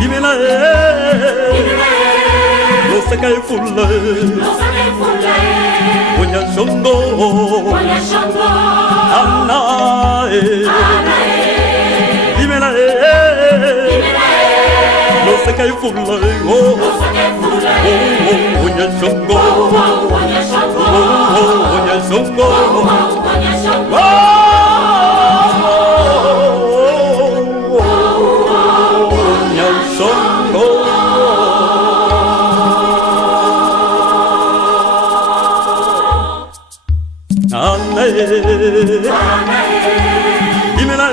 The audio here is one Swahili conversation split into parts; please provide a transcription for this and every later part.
Dimena lo sakai fulla Wonya shongo Anna Dimena lo sakai fulla Wonya shongo Wonya shongo Dimena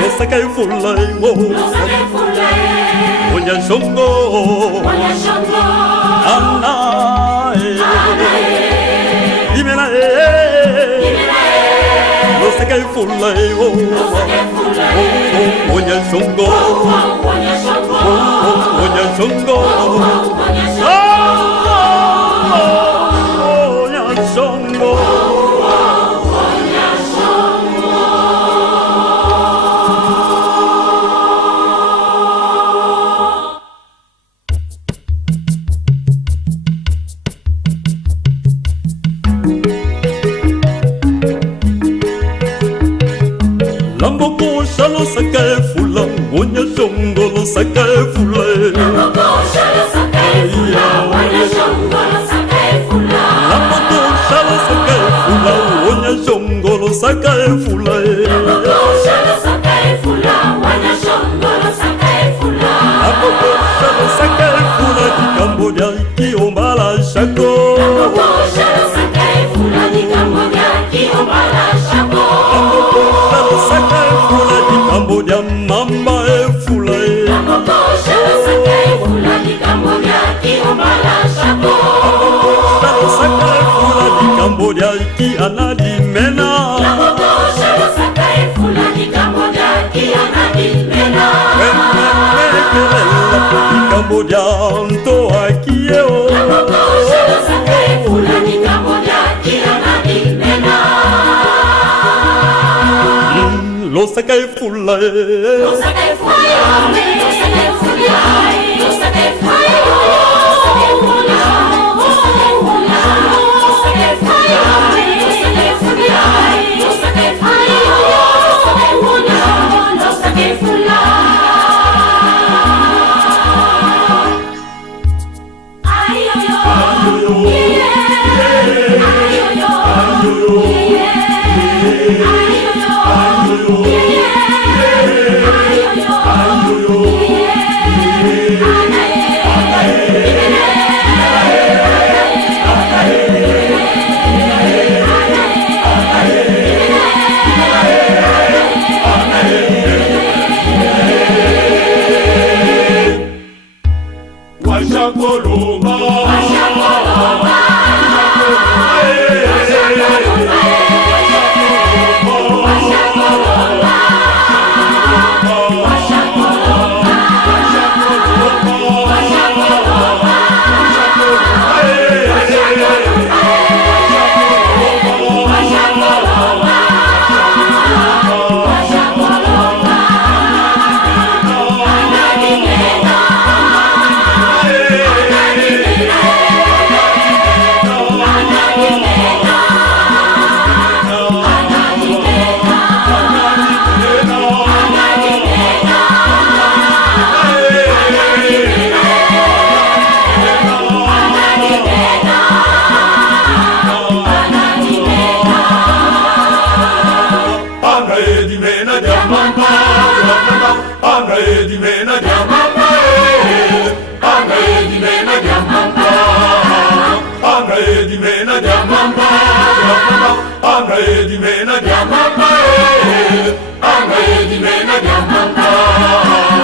lo sakai fulla Wonya shongo Anna Dimena lo sakai fulla Wonya shongo Wonya shongo Lamboko shalo sakai fulla Wonya shongo lo sakai fulla Lamboko shalo sakai fulla Wonya shongo lo sakai fulla Lamboko shalo sakai fulla Wonya shongo lo sakai fulla Lamboko shalo sakai fulla Wonya shongo lo sakai fulla Lamboko shalo sakai fulla Di Cambodia ki ombala shako Lamboko shalo sakai fulla Di Cambodia ki ombala shako Lamboko shalo sakai fulla Di Cambodia mamba e fulla Lamboko shalo sakai fulla Di Cambodia ki ombala shako Lamboko shalo sakai fulla Di Cambodia ki anadi mena Lamboko shalo sakai fulla Di Cambodia ki anadi mena Di Cambodia nto akieo Lamboko shalo sakai fulla Di Cambodia ki anadi mena Lo sakai fulla Lo sakai fulla Lo sakai fulla Lo sakai fulla Lo sakai fulla Lo sakai fulla Lo sakai fulla Lo sakai fulla Lo sakai fulla Ayoyo Washakoloma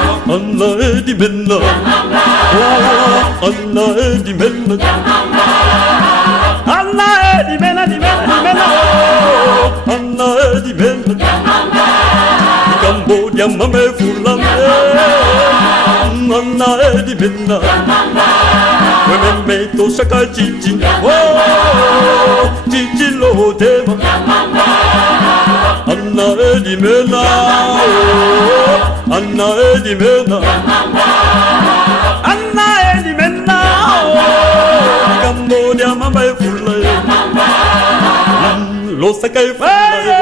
Allah di mena Allah di mena Allah di mena di mena Allah di mena Di Cambodia mame fulla Allah di mena Women made to shaka chichi Chichi lo tema Allah Anna Edimena, Anna Edimena, Anna Edimena, Cambodia mamba e fulla, lo sakai fulla,